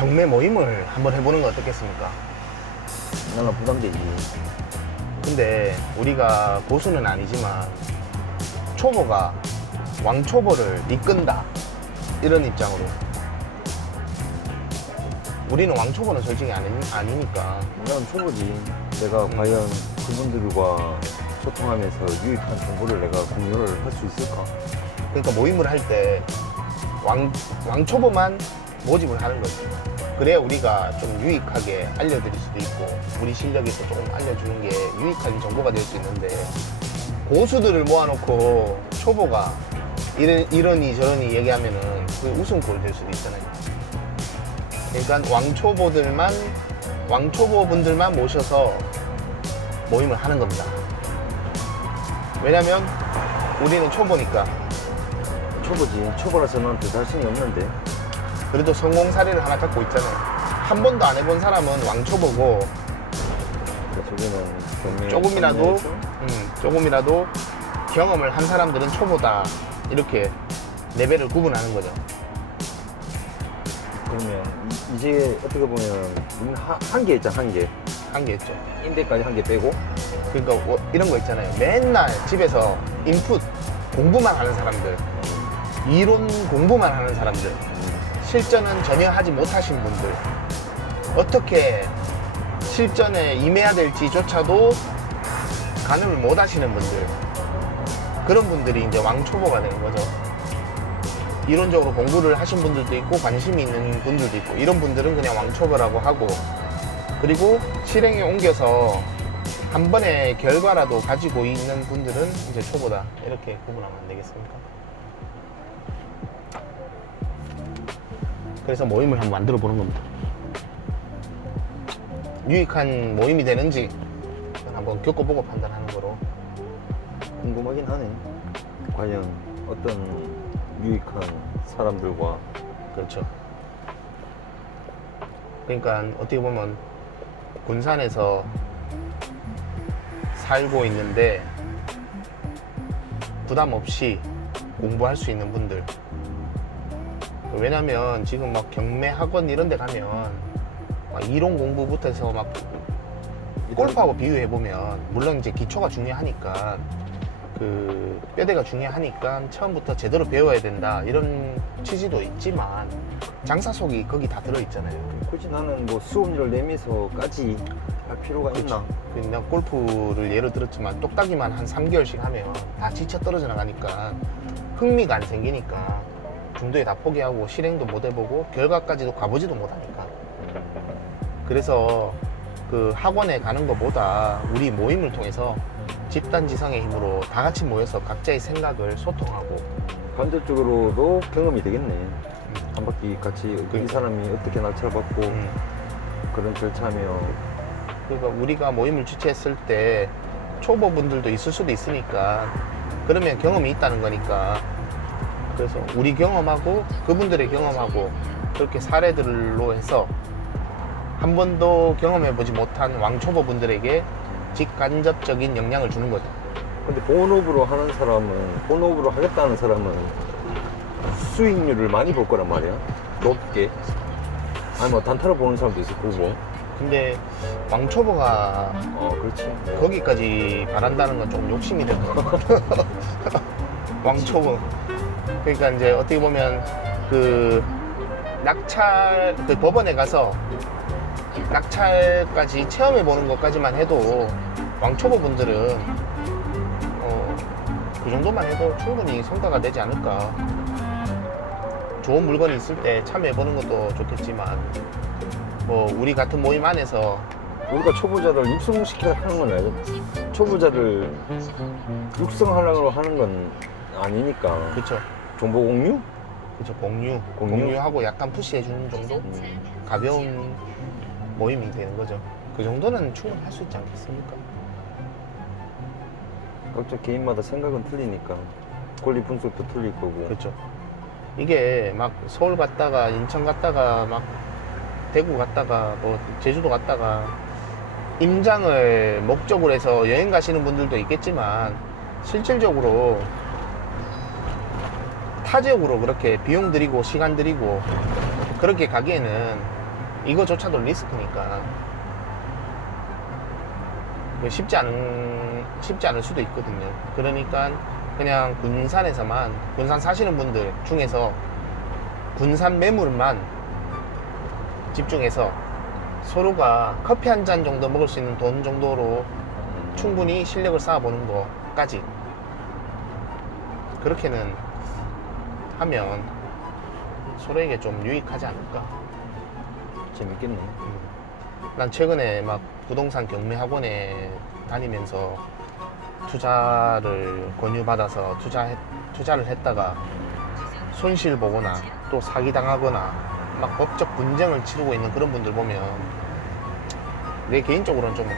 경매 모임을 한번 해보는 거 어떻겠습니까? 나는 부담되지. 근데 우리가 고수는 아니지만 초보가 왕초보를 이끈다 이런 입장으로 우리는 왕초보는 솔직히 아니니까. 나는 초보지. 내가 과연 그분들과 소통하면서 유익한 정보를 내가 공유를 할 수 있을까? 그러니까 모임을 할 때 왕초보만 모집을 하는 거지. 그래야 우리가 좀 유익하게 알려드릴 수도 있고 우리 실력이 또 조금 알려주는 게 유익한 정보가 될 수 있는데, 고수들을 모아놓고 초보가 이러니 저러니 얘기하면은 그게 웃음꼴 될 수도 있잖아요. 그러니까 왕초보분들만 모셔서 모임을 하는 겁니다. 왜냐면 우리는 초보니까. 초보지. 초보라서 난 별 자신이 없는데. 그래도 성공 사례를 하나 갖고 있잖아요. 한 번도 안 해본 사람은 왕초보고 저기는 경매 조금이라도 경험을 한 사람들은 초보다, 이렇게 레벨을 구분하는 거죠. 그러면 이제 어떻게 보면 우리는 한 개 있잖아. 한 개 있죠. 인대까지 한 개 빼고. 그러니까 이런 거 있잖아요. 맨날 집에서 인풋 공부만 하는 사람들, 이론 공부만 하는 사람들, 실전은 전혀 하지 못하신 분들, 어떻게 실전에 임해야 될지조차도 가늠을 못 하시는 분들, 그런 분들이 이제 왕초보가 되는 거죠. 이론적으로 공부를 하신 분들도 있고 관심이 있는 분들도 있고, 이런 분들은 그냥 왕초보라고 하고, 그리고 실행에 옮겨서 한 번의 결과라도 가지고 있는 분들은 이제 초보다, 이렇게 구분하면 안 되겠습니까? 그래서 모임을 한번 만들어 보는 겁니다. 유익한 모임이 되는지 한번 겪어보고 판단하는 거로. 궁금하긴 하네. 과연 어떤 유익한 사람들과. 그렇죠. 그러니까 어떻게 보면 군산에서 살고 있는데 부담 없이 공부할 수 있는 분들. 왜냐면 지금 막 경매 학원 이런 데 가면 막 이론 공부부터 해서 막 골프하고 비유해 보면, 물론 이제 기초가 중요하니까, 그 뼈대가 중요하니까 처음부터 제대로 배워야 된다 이런 취지도 있지만 장사 속이 거기 다 들어 있잖아요. 굳이 나는 뭐 수업료를 내면서까지 할 필요가 있나? 그냥 골프를 예로 들었지만 똑딱이만 한 3개월씩 하면 다 지쳐 떨어져 나가니까 흥미가 안 생기니까 중도에 다 포기하고 실행도 못 해보고 결과까지도 가보지도 못하니까. 그래서 그 학원에 가는 것보다 우리 모임을 통해서 집단지성의 힘으로 다 같이 모여서 각자의 생각을 소통하고. 간접적으로도 경험이 되겠네. 한 바퀴 같이 이 그러니까. 사람이 어떻게 낙찰 받고 그런 절차며. 그러니까 우리가 모임을 주최했을 때 초보분들도 있을 수도 있으니까, 그러면 경험이 있다는 거니까. 그래서 우리 경험하고 그분들의 경험하고 그렇게 사례들로 해서 한 번도 경험해보지 못한 왕초보분들에게 직간접적인 영향을 주는 거죠. 근데 본업으로 하는 사람은, 본업으로 하겠다는 사람은 수익률을 많이 볼 거란 말이야. 높게. 아니 뭐 단타로 보는 사람도 있을 거고. 근데 왕초보가 그렇지. 거기까지 바란다는 건 좀 욕심이 되는 거. 왕초보. 그러니까 이제 어떻게 보면 그 낙찰, 그 법원에 가서 낙찰까지 체험해 보는 것까지만 해도 왕초보 분들은 그 정도만 해도 충분히 성과가 되지 않을까. 좋은 물건이 있을 때 참여해 보는 것도 좋겠지만, 뭐 우리 같은 모임 안에서 우리가 초보자를 육성시키려 하는 건 아니고, 초보자를 육성하려고 하는 건 아니니까. 그쵸, 정보 공유? 그쵸, 공유하고 약간 푸시해 주는 정도? 가벼운 모임이 되는 거죠. 그 정도는 충분히 할 수 있지 않겠습니까? 각자 개인마다 생각은 틀리니까 권리 분석도 틀릴 거고. 그렇죠. 이게 막 서울 갔다가 인천 갔다가 막 대구 갔다가 뭐 제주도 갔다가 임장을 목적으로 해서 여행 가시는 분들도 있겠지만, 실질적으로 타 지역으로 그렇게 비용 들이고 시간 들이고 그렇게 가기에는 이거조차도 리스크니까 쉽지 않을 수도 있거든요. 그러니까 그냥 군산 사시는 분들 중에서 군산 매물만 집중해서 서로가 커피 한 잔 정도 먹을 수 있는 돈 정도로 충분히 실력을 쌓아보는 것까지 그렇게는 하면 서로에게 좀 유익하지 않을까. 재밌겠네. 난 최근에 막 부동산 경매학원에 다니면서 투자를 권유받아서 투자를 했다가 손실 보거나 또 사기당하거나 막 법적 분쟁을 치르고 있는 그런 분들 보면 내 개인적으로는 좀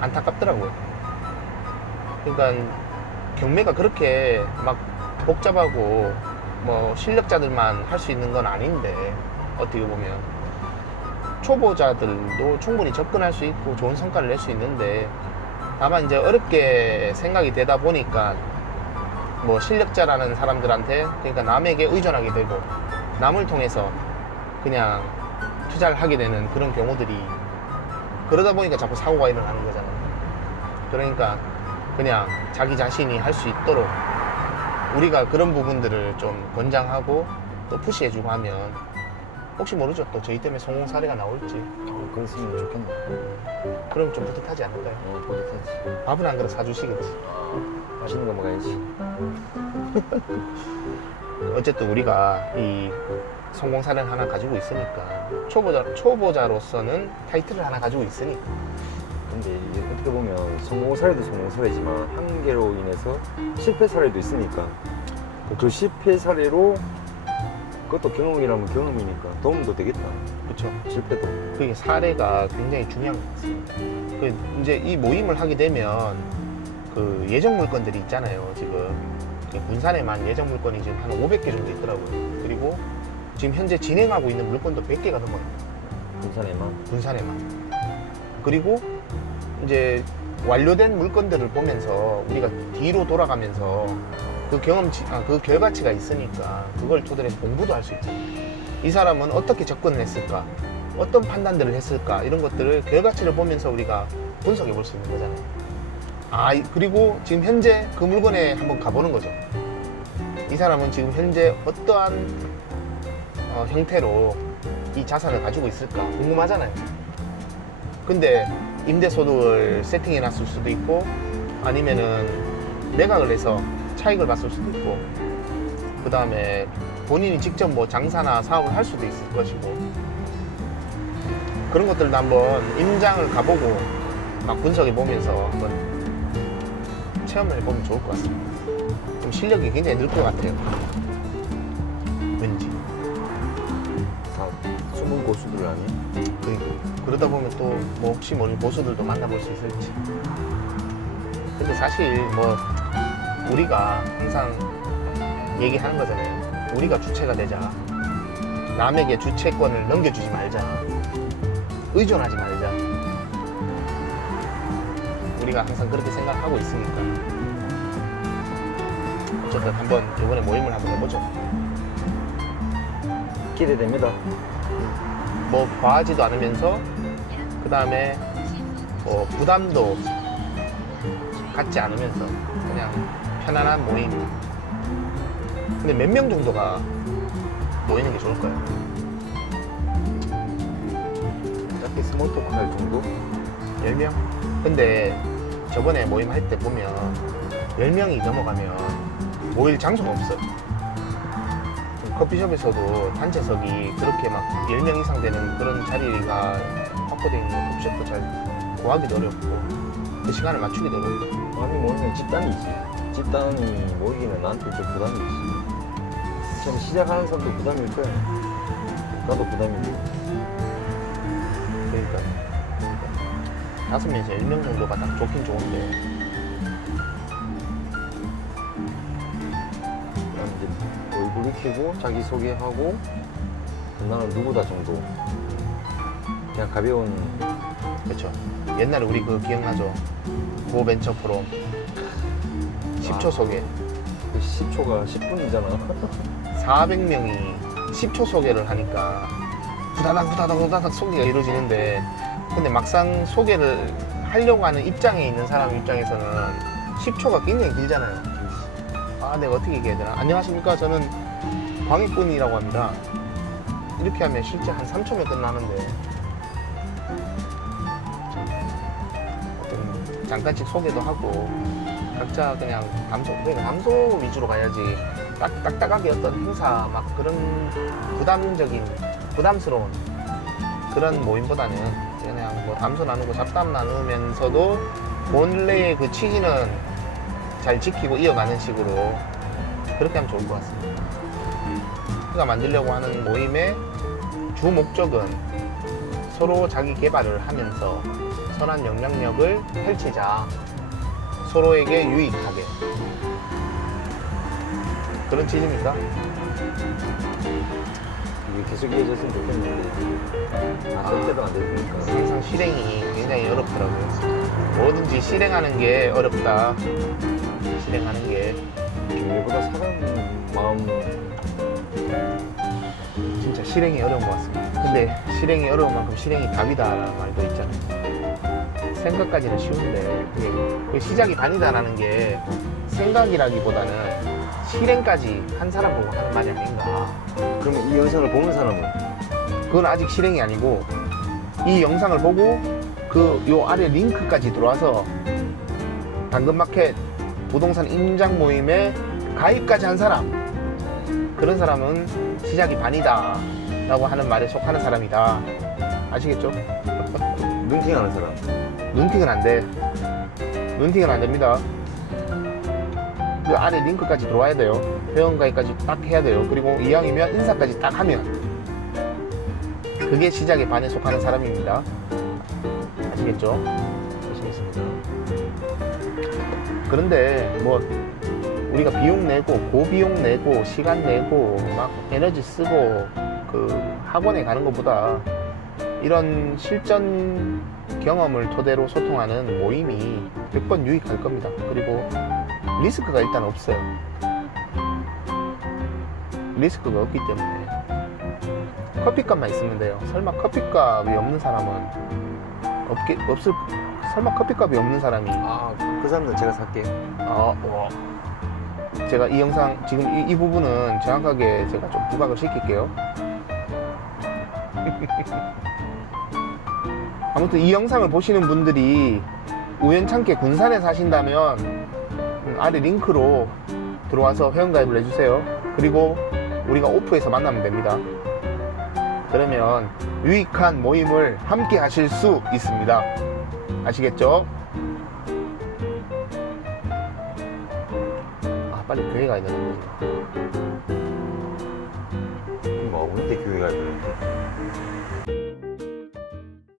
안타깝더라고요. 그러니까 경매가 그렇게 막 복잡하고 뭐 실력자들만 할 수 있는 건 아닌데 어떻게 보면 초보자들도 충분히 접근할 수 있고 좋은 성과를 낼 수 있는데 다만 이제 어렵게 생각이 되다 보니까 뭐 실력자라는 사람들한테 그러니까 남에게 의존하게 되고 남을 통해서 그냥 투자를 하게 되는 그런 경우들이 그러다 보니까 자꾸 사고가 일어나는 거잖아요. 그러니까 그냥 자기 자신이 할 수 있도록 우리가 그런 부분들을 좀 권장하고 또 푸시해주고 하면 혹시 모르죠. 또 저희 때문에 성공 사례가 나올지. 그랬으면 좋겠네. 그럼 좀 뿌듯하지 않을까요? 뿌듯하지. 밥은 안 그래 사주시겠지. 맛있는 거 먹어야지. 어쨌든 우리가 이 성공 사례를 하나 가지고 있으니까 초보자로서는 타이틀을 하나 가지고 있으니까. 근데 이게 어떻게 보면 성공 사례도 성공 사례지만 한계로 인해서 실패 사례도 있으니까 그 실패 사례로 그것도 경험이라면 경험이니까 도움도 되겠다. 그렇죠. 실패도. 그게 사례가 굉장히 중요한 것 같습니다. 그 이제 이 모임을 하게 되면 그 예정 물건들이 있잖아요. 지금 군산에만 예정 물건이 지금 한 500개 정도 있더라고요. 그리고 지금 현재 진행하고 있는 물건도 100개가 넘어요. 군산에만. 그리고 이제 완료된 물건들을 보면서 우리가 뒤로 돌아가면서 그 그 결과치가 있으니까 그걸 토대로 해서 공부도 할 수 있잖아요. 이 사람은 어떻게 접근을 했을까? 어떤 판단들을 했을까? 이런 것들을 결과치를 보면서 우리가 분석해 볼 수 있는 거잖아요. 그리고 지금 현재 그 물건에 한번 가보는 거죠. 이 사람은 지금 현재 어떠한 형태로 이 자산을 가지고 있을까? 궁금하잖아요. 근데 임대소득을 세팅해 놨을 수도 있고 아니면은 매각을 해서 차익을 봤을 수도 있고 그 다음에 본인이 직접 뭐 장사나 사업을 할 수도 있을 것이고 그런 것들도 한번 임장을 가보고 막 분석해 보면서 한번 체험을 해보면 좋을 것 같습니다. 좀 실력이 굉장히 늘 것 같아요. 왠지. 다 숨은 고수들 아니야? 그러다 보면 또 뭐 혹시 모르는 고수들도 만나볼 수 있을지. 근데 사실 뭐 우리가 항상 얘기하는 거잖아요. 우리가 주체가 되자. 남에게 주체권을 넘겨주지 말자. 의존하지 말자. 우리가 항상 그렇게 생각하고 있으니까. 어쨌든 한번 이번에 모임을 한번 해보죠. 기대됩니다. 뭐 과하지도 않으면서 그 다음에 뭐 부담도 갖지 않으면서 그냥 편안한 모임. 근데 몇 명 정도가 모이는 게 좋을까요? 짧게 스몰 토크 할 정도? 10명? 근데 저번에 모임 할 때 보면 10명이 넘어가면 모일 장소가 없어요. 커피숍에서도 단체석이 그렇게 막 10명 이상 되는 그런 자리가 확보되어 있는 커피숍도 잘 구하기도 어렵고 그 시간을 맞추기도 어렵고 많이 모이면 집단이지. 집단이 모이기는 나한테 좀 부담이지. 처음 시작하는 사람도 부담일 거야. 나도 부담이고. 그러니까 5명에서 10명 정도가 딱 좋긴 좋은데 그다음 이제 얼굴 익히고 자기소개하고 나는 누구다 정도. 그냥 가벼운. 그렇죠. 옛날에 우리 그 기억나죠? 고벤처 프롬 10초 소개. 그 10초가 10분이잖아. 400명이 10초 소개를 하니까 후다닥 소개가 이루어지는데, 근데 막상 소개를 하려고 하는 입장에 있는 사람 입장에서는 10초가 굉장히 길잖아요. 아, 내가 어떻게 얘기해야 되나? 안녕하십니까? 저는 광익군이라고 합니다. 이렇게 하면 실제 한 3초면 끝나는데, 어떤 잠깐씩 소개도 하고, 각자 그냥 감소 위주로 가야지, 딱딱하게 어떤 행사, 막 그런 부담스러운 그런 모임보다는 그냥 뭐 담소 나누고 잡담 나누면서도 본래의 그 취지는 잘 지키고 이어가는 식으로 그렇게 하면 좋을 것 같습니다. 우리가 만들려고 하는 모임의 주 목적은 서로 자기 개발을 하면서 선한 영향력을 펼치자, 서로에게 유익하게, 그런 취지입니까? 이게 계속 이어졌으면 좋겠는데 할 때도 안 되니까. 항상 실행이 굉장히 어렵더라고요. 뭐든지 실행하는 게 어렵다. 실행하는 게 경례보다 사람 마음. 진짜 실행이 어려운 것 같습니다. 근데 실행이 어려운 만큼 실행이 답이다라는 말도 있잖아요. 생각까지는 쉬운데 그 시작이 반이다라는 게 생각이라기보다는 실행까지 한 사람 보고 하는 말이 아닌가. 그러면 이 영상을 보는 사람은 그건 아직 실행이 아니고, 이 영상을 보고 요 아래 링크까지 들어와서 당근마켓 부동산 임장 모임에 가입까지 한 사람, 그런 사람은 시작이 반이다 라고 하는 말에 속하는 사람이다. 아시겠죠? 눈팅하는 사람. 눈팅은 안 돼. 눈팅은 안 됩니다. 그 아래 링크까지 들어와야 돼요. 회원가입까지 딱 해야 돼요. 그리고 이왕이면 인사까지 딱 하면 그게 시작의 반에 속하는 사람입니다. 아시겠죠? 아시겠습니다. 그런데 뭐 우리가 비용 내고 고비용 내고 시간 내고 막 에너지 쓰고 그 학원에 가는 것보다 이런 실전 경험을 토대로 소통하는 모임이 100번 유익할 겁니다. 그리고 리스크가 일단 없어요. 리스크가 없기 때문에 커피값만 있으면 돼요. 설마 커피값이 없는 사람은 없을, 설마 커피값이 없는 사람이 그 사람들 제가 살게요. 제가 이 영상 지금 이 부분은 정확하게 제가 좀 부각을 시킬게요. 아무튼 이 영상을 보시는 분들이 우연찮게 군산에 사신다면 아래 링크로 들어와서 회원가입을 해주세요. 그리고 우리가 오프에서 만나면 됩니다. 그러면 유익한 모임을 함께 하실 수 있습니다. 아시겠죠? 빨리 교회 가야 되는데. 뭐 언제 교회 가야 되는데?